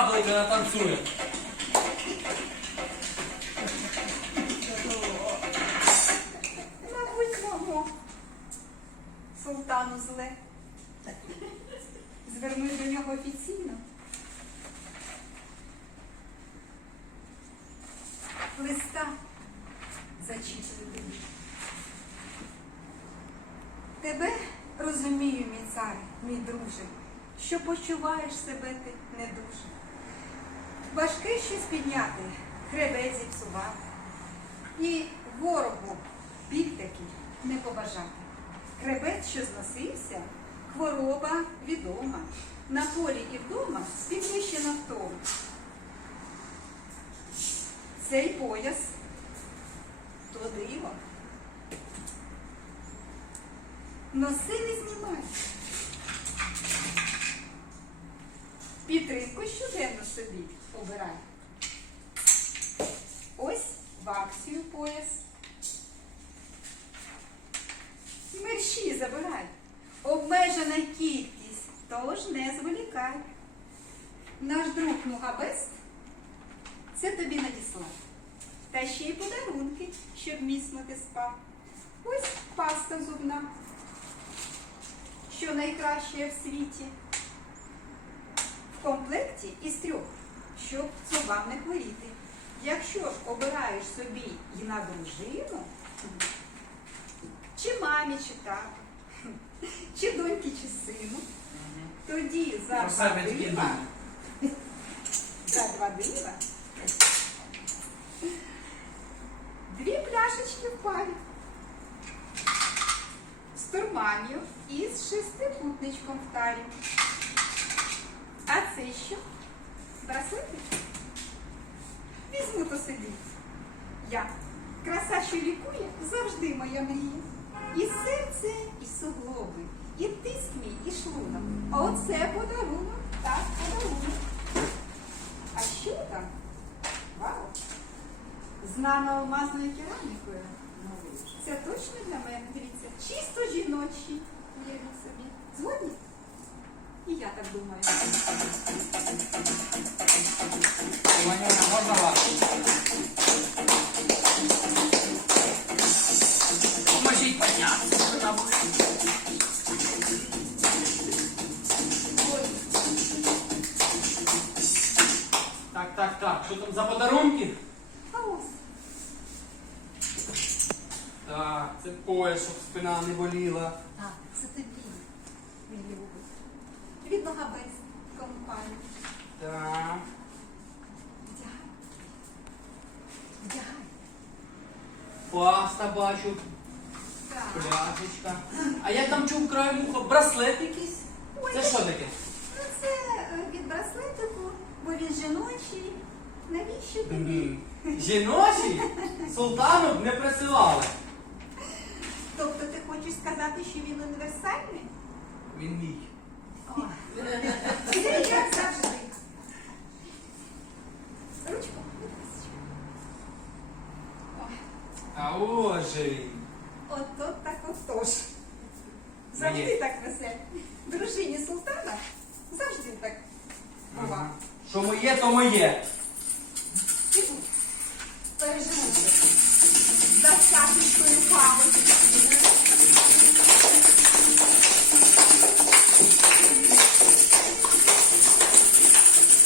танцює. Мабуть, мого султану зле. Звернусь до нього офіційно. Листа зачитую тобі. Тебе розумію, мій цар, мій друже, що почуваєш себе ти не дуже. Важке щось підняти, хребет зіпсувати. І ворогу біль такий не побажати. Хребет, що зносився, хвороба відома. На полі і вдома підвищена втома. Цей пояс то диво. Носи не знімай. Підтримку щоденно собі обирай. Ось в акцію пояс. Мерщі забирай. Обмежена кількість, тож не зволікай. Наш друг Нугабест це тобі надіслав. Та ще й подарунки, щоб міцно ти спав. Ось паста зубна, що найкраща в світі. В комплекті із трьох, щоб зубам не хворіти. Якщо ж обираєш собі і на дружину, чи мамі, чи тату, чи доньки, чи сину, тоді за два дива, за два дива, дві пляшечки в парі. З турманів і з шестикутничком в тарі. А це що? Браслети? Візьму то собі. Я, краса, що лікує, завжди моя мрія. І серце, і суглоби, і тиск мій, і шлунок. Оце подарунок, так, подарунок. А що там? Вау! Знана алмазною керамікою. Це точно для мене, дивіться, чисто жіночі. Уявіть собі. Згодні? І я так думаю. Ваня, можна вас? Поможіть піднятися. на вулицю. Так, так, так. Що там за подарунки? Так, це пояс, щоб спина не боліла. Так, це тобі, мій любий. Від ногабець компанії. Так. Паста бачу, пляшечка. А я там чув край вуха, браслет якийсь. Ой, Це що таке? Ну це е, від браслетику, бо він жіночий. Навіщо тобі? Мгм. Жіночі султану б не присилали. Тобто ти хочеш сказати, що він універсальний? Він мій. Це як завжди. А оже він. Ото так отож. Завжди Мені. так веселі. Дружині султана завжди так бува. Що моє, то моє. І тут переживути. За чашечкою кави.